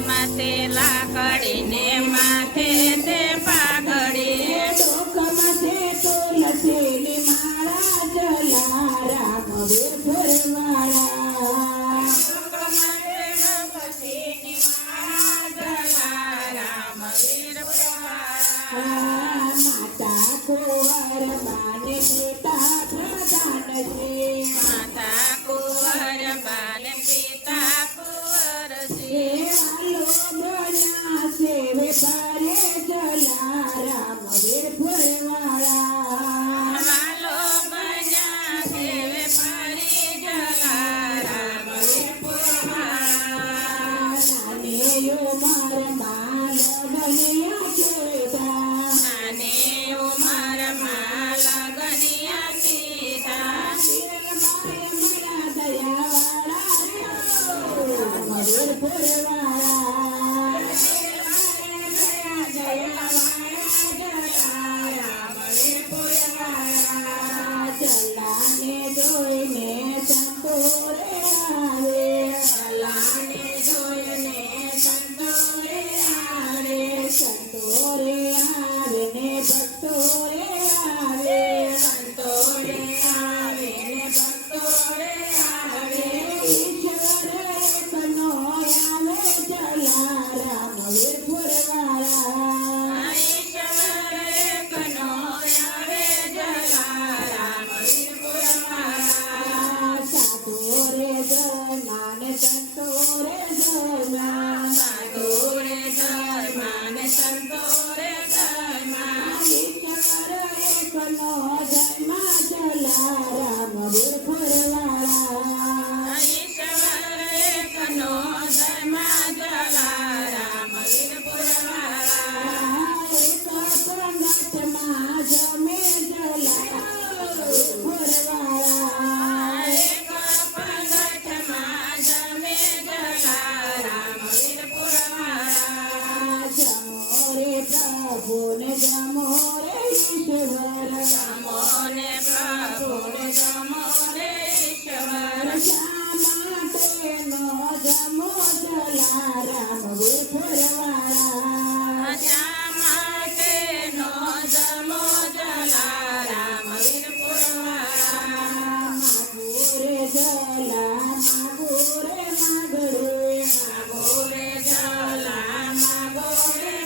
માથે લાકડી ને માથે તે પાઘડી ડોક માથે તુલસીની માળા જલારામ વીર ફરવાળા માતા કુંવર બાને પિતા પ્રધાન છે માતા કુંવર બાને પિતા કુંવર છે આલો બન્યા છે વેપારે જલારામ વીર ફરવાળા વાલો બન્યા છે વેપારી જલારામ વીર ફરવાળા નાને ઉમર માં લગનિયા કેતા નાને ઉંમરમાં લગનિયા કીધા વીર ફરવાળા ચલાને જોઈને સંતોરે આવે લાને જોઈને સંતોરે આવે સંતોરે આવે ને ભક્તોરે આવે સંતોરે આવે ને ભક્તોરે આવે ઈશ્વર એકનો આવે જલારામ વીર ફરવાળા ઈશ્વર એકનો આવે જલારામ વીર ફરવાળા સાધુરે જયમાન સંતોરે જયમાન સાધુરે ધર્માન સંતોરે ધર્મા ઈશ્વર એકનો જયમાં જલારામ વીર ફરવાળા ઈશ્વર એકનો ધર્મા જલારામ વીર ફરવાળા એક પંગતમાં જમે જલારામ વીર ફરવાળા એક પગથમાં જમે જલારામ વીર ફરવાળા જમો રે પ્રભુને જમો રે ઈશ્વર જમો ને પ્રભુને જમો